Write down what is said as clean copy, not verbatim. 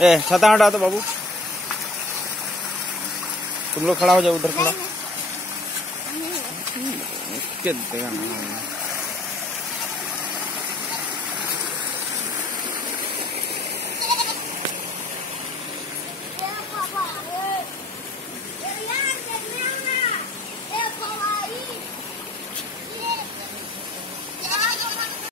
ए छाता हटा तो बाबू, तुम लोग खड़ा हो जाओ, उधर खड़ा।